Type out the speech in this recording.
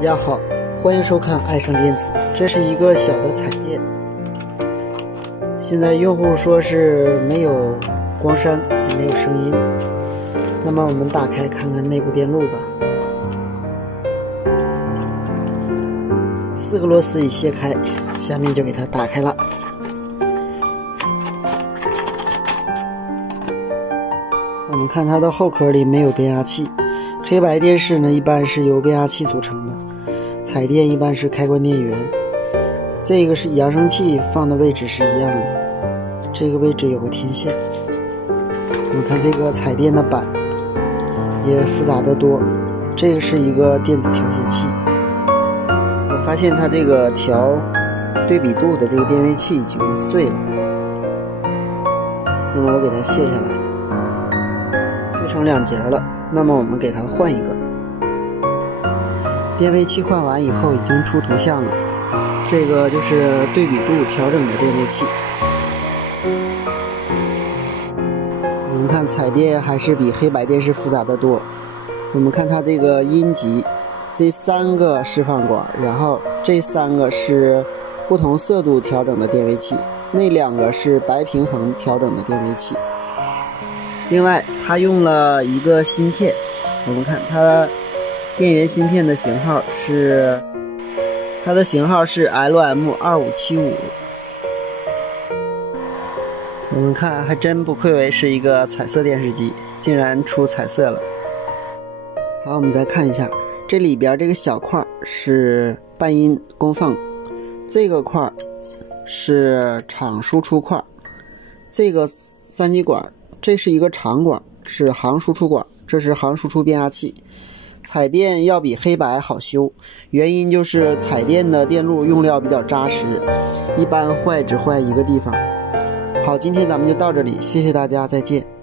家好，欢迎收看爱上电子。这是一个小的彩电，现在用户说是没有光栅，也没有声音。那么我们打开看看内部电路吧。4个螺丝已卸开，下面就给它打开了。我们看它的后壳里没有变压器。黑白电视呢，一般是由变压器组成的，彩电一般是开关电源。这个是扬声器放的位置是一样的，这个位置有个天线。我们看这个彩电的板也复杂得多，这个是一个电子调节器。我发现它这个调对比度的这个电位器已经碎了，那么我给它卸下来，碎成2节了。那么我们给它换一个。电位器换完以后已经出图像了，这个就是对比度调整的电位器。我们看彩电还是比黑白电视复杂得多。我们看它这个阴极，这3个释放管，然后这3个是不同色度调整的电位器，那2个是白平衡调整的电位器。另外它用了一个芯片，我们看它电源芯片的型号是LM2575。我们看还真不愧为是一个彩色电视机，竟然出彩色了。好，我们再看一下，这里边这个小块是半音功放，这个块是场输出块，这个3极管这是一个长管，是行输出管，这是行输出变压器。彩电要比黑白好修，原因就是彩电的电路用料比较扎实，一般坏只坏一个地方。好，今天咱们就到这里，谢谢大家，再见。